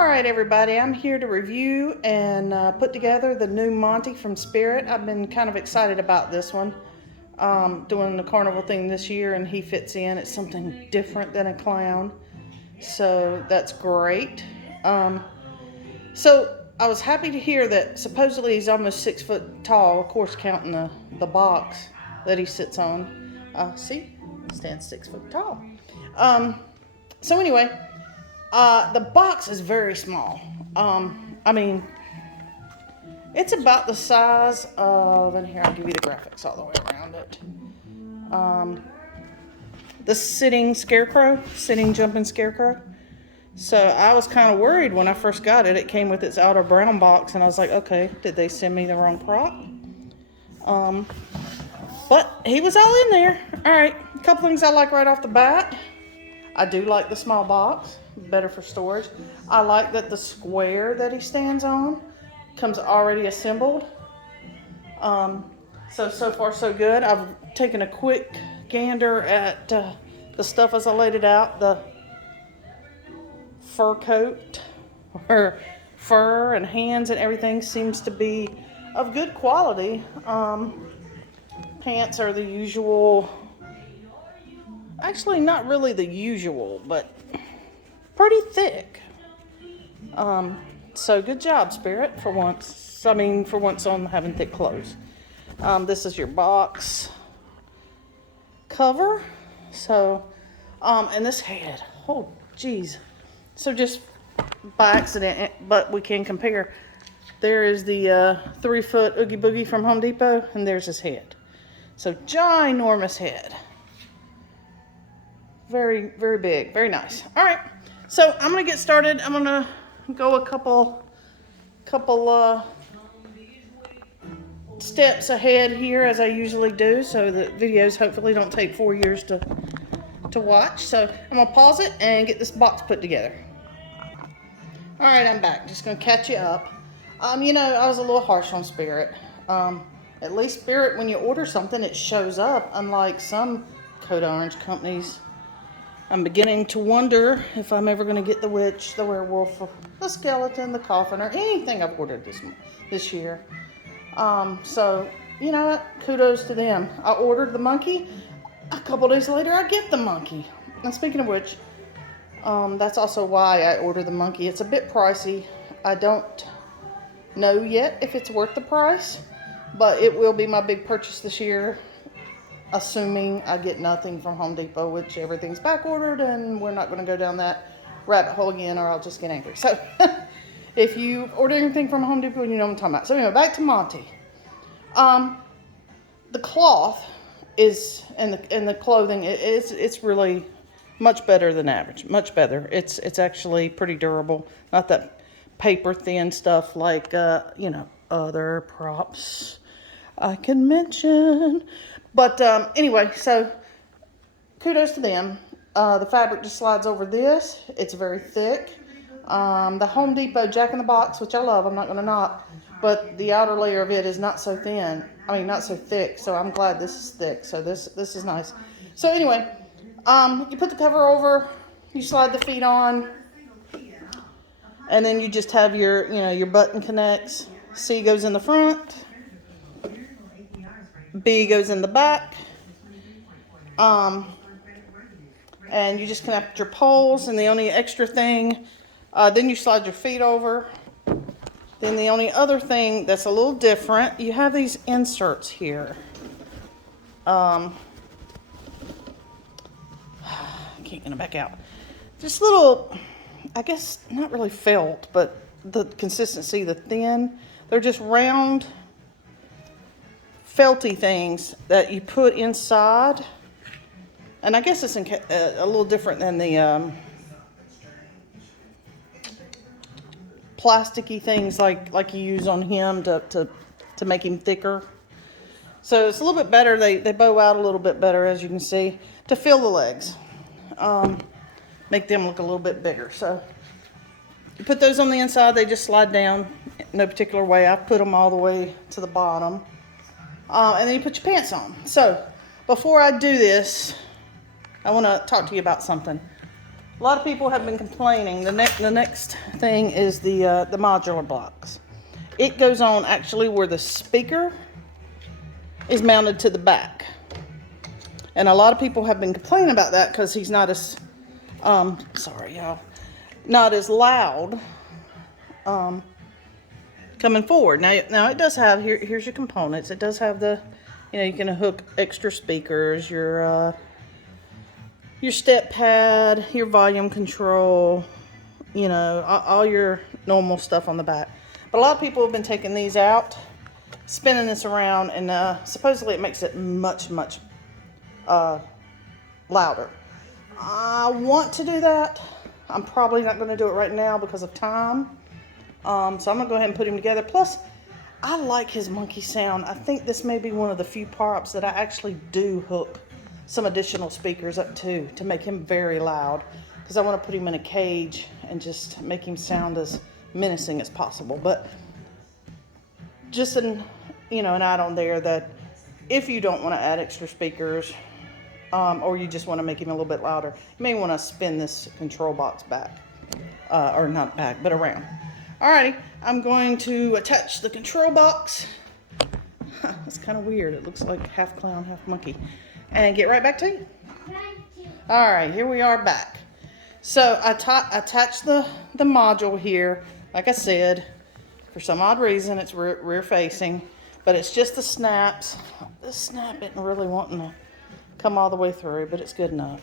Alright everybody, I'm here to review and put together the new Monty from Spirit. I've been kind of excited about this one. Doing the carnival thing this year and he fits in. It's something different than a clown. So that's great. So I was happy to hear that supposedly he's almost 6 foot tall, of course counting the box that he sits on. See? Stands 6 foot tall. So anyway, the box is very small. I mean, it's about the size of, and here I'll give you the graphics all the way around it. The sitting jumping scarecrow. So I was kind of worried when I first got it. It came with its outer brown box, and I was like, okay, did they send me the wrong prop? But he was all in there. All right, a couple things I like right off the bat. I do like the small box, better for storage. I like that the square that he stands on comes already assembled. So far so good. I've taken a quick gander at the stuff as I laid it out. The fur coat, or fur and hands and everything seems to be of good quality. Pants are the usual. Actually, not really the usual, but pretty thick. So good job, Spirit, for once. I mean, for once on having thick clothes. This is your box cover. So, and this head. Oh, geez. So just by accident, but we can compare. There is the 3 foot Oogie Boogie from Home Depot, and there's his head. So ginormous head. Very, very big, very nice. All right, so I'm gonna get started. I'm gonna go a couple steps ahead here as I usually do, so the videos hopefully don't take 4 years to watch. So I'm gonna pause it and get this box put together. All right, I'm back. Just gonna catch you up. You know, I was a little harsh on Spirit. At least Spirit, when you order something, it shows up, unlike some Code Orange companies. I'm beginning to wonder if I'm ever going to get the witch, the werewolf, the skeleton, the coffin, or anything I've ordered this year. So, you know what? Kudos to them. I ordered the monkey. A couple days later, I get the monkey. And speaking of which, that's also why I ordered the monkey. It's a bit pricey. I don't know yet if it's worth the price, but it will be my big purchase this year. Assuming I get nothing from Home Depot, which everything's back ordered, and we're not going to go down that rabbit hole again, or I'll just get angry. So, if you order anything from Home Depot, you know what I'm talking about. So anyway, back to Monty. The cloth is, and the clothing, it's really much better than average. Much better. It's actually pretty durable. Not that paper thin stuff like you know, other props I can mention. But anyway, so kudos to them. The fabric just slides over this. It's very thick. The Home Depot Jack in the Box, which I love, I'm not going to knock, but the outer layer of it is not so thin. I mean, not so thick. So I'm glad this is thick. So this is nice. So anyway, you put the cover over, you slide the feet on, and then you just have your, you know, your button connects. C goes in the front. B goes in the back, and you just connect your poles, and the only extra thing, then you slide your feet over. Then the only other thing that's a little different, you have these inserts here. I can't get them back out. Just little, I guess not really felt, but the consistency, the thin, they're just round felty things that you put inside, and I guess it's a little different than the plasticky things like you use on him to make him thicker. So it's a little bit better. They bow out a little bit better, as you can see, to fill the legs, make them look a little bit bigger. So you put those on the inside. They just slide down no particular way. I put them all the way to the bottom. And then you put your pants on. So, before I do this, I want to talk to you about something. A lot of people have been complaining. The next thing is the modular blocks. It goes on actually where the speaker is mounted to the back. And a lot of people have been complaining about that because he's not as, sorry y'all, not as loud coming forward. Now it does have, here's your components. It does have the, you can hook extra speakers, your step pad, your volume control, all your normal stuff on the back. But a lot of people have been taking these out, spinning this around, and supposedly it makes it much, much louder. I want to do that. I'm probably not going to do it right now because of time. So I'm going to go ahead and put him together. Plus, I like his monkey sound. I think this may be one of the few props that I actually do hook some additional speakers up to make him very loud, because I want to put him in a cage and just make him sound as menacing as possible. But just an add-on there that if you don't want to add extra speakers, or you just want to make him a little bit louder, you may want to spin this control box back, or not back, but around. Alrighty, I'm going to attach the control box. It's kind of weird. It looks like half clown, half monkey. And get right back to you. Alright, here we are back. So I attached the module here. Like I said, for some odd reason it's rear facing, but it's just the snaps. This snap isn't really wanting to come all the way through, but it's good enough.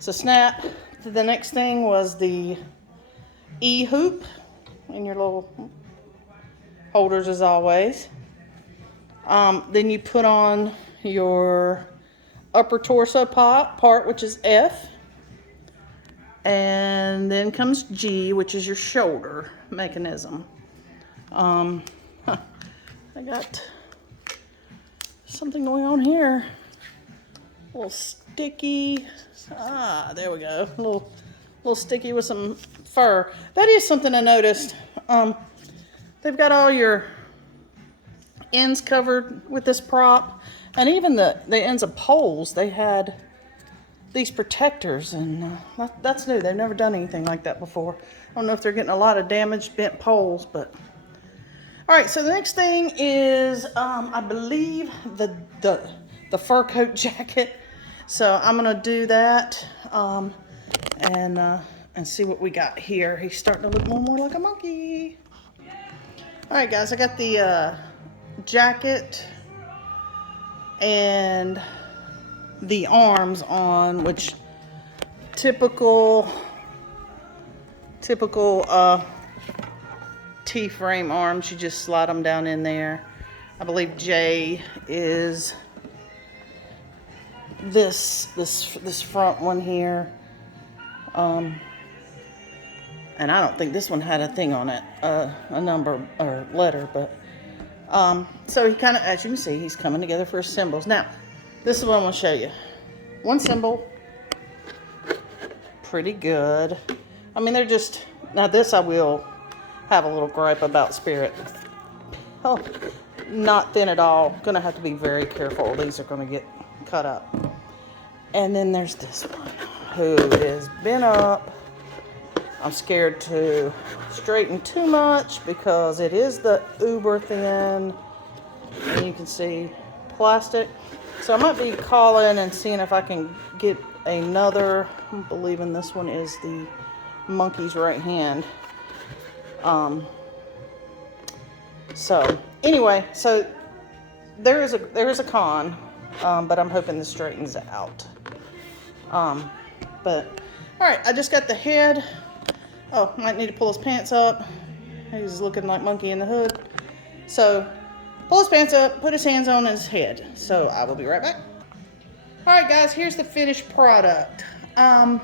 So snap. The next thing was the E-hoop in your little holders as always. Then you put on your upper torso part, which is F. And then comes G, which is your shoulder mechanism. I got something going on here. A little sticky. There we go. A little sticky with some fur. That is something I noticed. They've got all your ends covered with this prop, and even the ends of poles, they had these protectors, and that's new. They've never done anything like that before. I don't know if they're getting a lot of damaged bent poles, but all right. So the next thing is I believe the fur coat jacket. So I'm gonna do that and see what we got here. He's starting to look more and more like a monkey. All right, guys, I got the jacket and the arms on, which typical T-frame arms. You just slide them down in there. I believe J is this front one here. And I don't think this one had a thing on it, a number or letter, but so he kind of, as you can see, he's coming together for his symbols. Now, this is what I'm going to show you. One symbol, pretty good. I mean, they're just, now this I will have a little gripe about Spirit. Oh, not thin at all. Gonna have to be very careful. These are gonna get cut up. And then there's this one who is bent up. I'm scared to straighten too much because it is the uber thin, and you can see plastic. So I might be calling and seeing if I can get another. I'm believing this one is the monkey's right hand. So anyway, so there is a con, but I'm hoping this straightens out. But all right, I just got the head. Oh, might need to pull his pants up. He's looking like Monkey in the Hood. So pull his pants up, put his hands on his head. So I will be right back. All right, guys, here's the finished product. I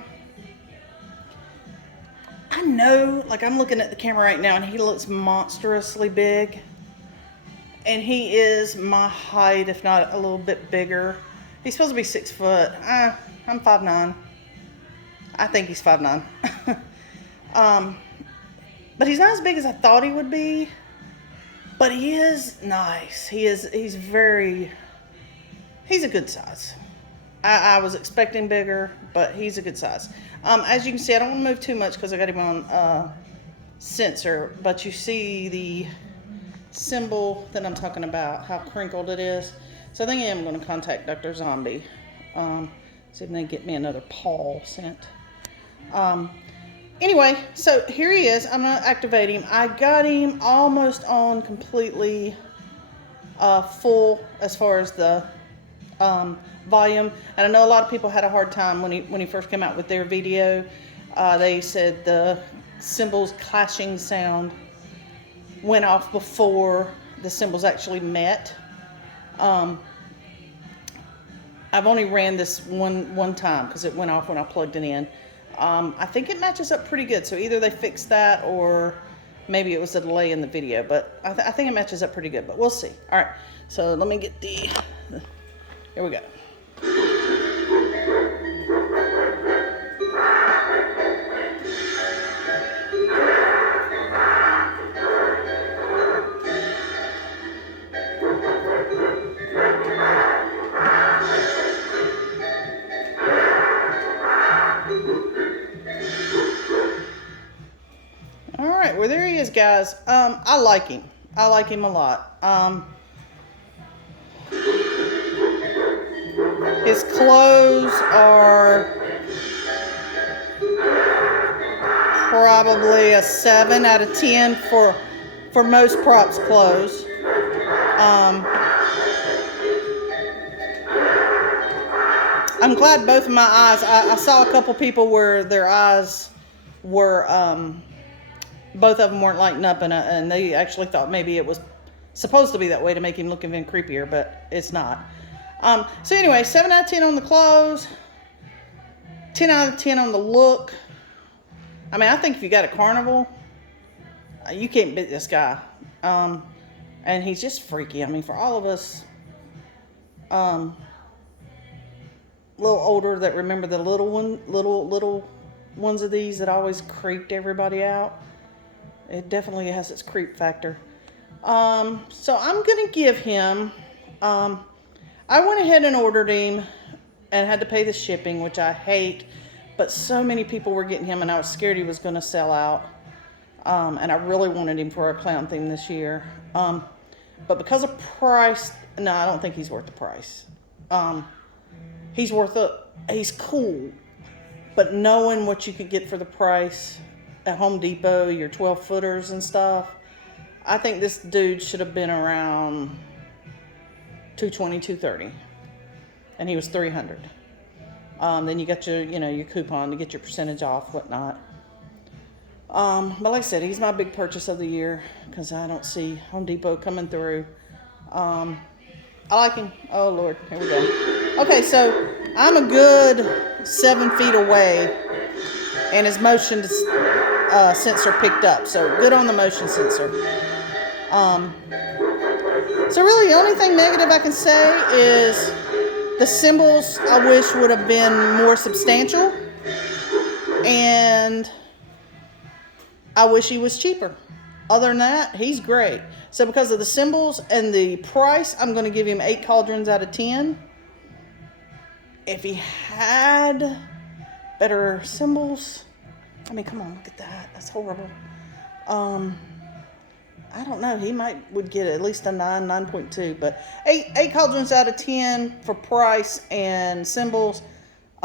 know, like, I'm looking at the camera right now and he looks monstrously big. And he is my height, if not a little bit bigger. He's supposed to be 6 foot. I'm 5'9". I think he's 5'9". But he's not as big as I thought he would be. But he is nice. He's a good size. I was expecting bigger, but he's a good size. As you can see, I don't want to move too much because I got him on sensor, but you see the symbol that I'm talking about, how crinkled it is. So I think I am going to contact Dr. Zombie. See if they can get me another paw sent. Anyway, so here he is. I'm going to activate him. I got him almost on completely full as far as the volume. And I know a lot of people had a hard time when he first came out with their video. They said the cymbals clashing sound went off before the cymbals actually met. I've only ran this one time because it went off when I plugged it in. I think it matches up pretty good. So either they fixed that or maybe it was a delay in the video. But I think it matches up pretty good. But we'll see. All right. So let me get here we go. Well, there he is, guys. I like him. I like him a lot. His clothes are probably a 7 out of 10 for most props clothes. I'm glad both of my eyes, I saw a couple people where their eyes were, both of them weren't lighting up, and they actually thought maybe it was supposed to be that way to make him look even creepier, but it's not. So anyway, 7 out of 10 on the clothes, 10 out of 10 on the look. I mean, I think if you got a carnival, you can't beat this guy. And he's just freaky. I mean, for all of us a little older that remember the little ones of these that always creeped everybody out, it definitely has its creep factor. So I'm going to give him, I went ahead and ordered him and had to pay the shipping, which I hate, but so many people were getting him and I was scared he was going to sell out. And I really wanted him for a clown theme this year. But because of price, no, I don't think he's worth the price. He's cool, but knowing what you could get for the price at Home Depot, your 12-footers and stuff, I think this dude should have been around $220, $230, and he was $300. Then you got your coupon to get your percentage off, whatnot. But like I said, he's my big purchase of the year because I don't see Home Depot coming through. I like him. Oh Lord, here we go. Okay, so I'm a good 7 feet away, and his motion sensor picked up. So good on the motion sensor. So really the only thing negative I can say is the cymbals I wish would have been more substantial, and I wish he was cheaper. Other than that, he's great. So because of the cymbals and the price, I'm going to give him 8 cauldrons out of 10. If he had better cymbals, I mean, come on, look at that. That's horrible. I don't know. He would get at least a 9, 9.2. But 8 cauldrons out of 10 for price and cymbals.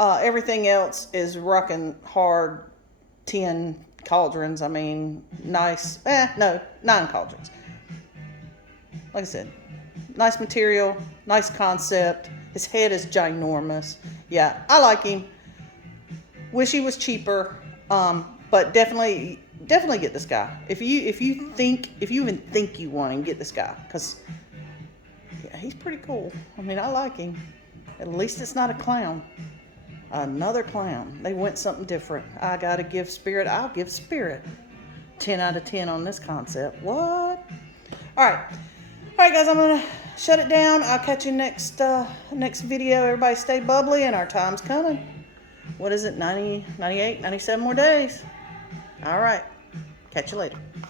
Everything else is rocking hard 10 cauldrons. I mean, nice. 9 cauldrons. Like I said, nice material, nice concept. His head is ginormous. Yeah, I like him. Wish he was cheaper. But definitely get this guy. If you even think you want him, get this guy, because yeah, he's pretty cool. I mean, I like him. At least it's not a clown. Another clown. They went something different. I gotta give Spirit. I'll give Spirit 10 out of 10 on this concept. What? All right, guys. I'm gonna shut it down. I'll catch you next video. Everybody stay bubbly, and our time's coming. What is it? 90, 98, 97 more days. All right. Catch you later.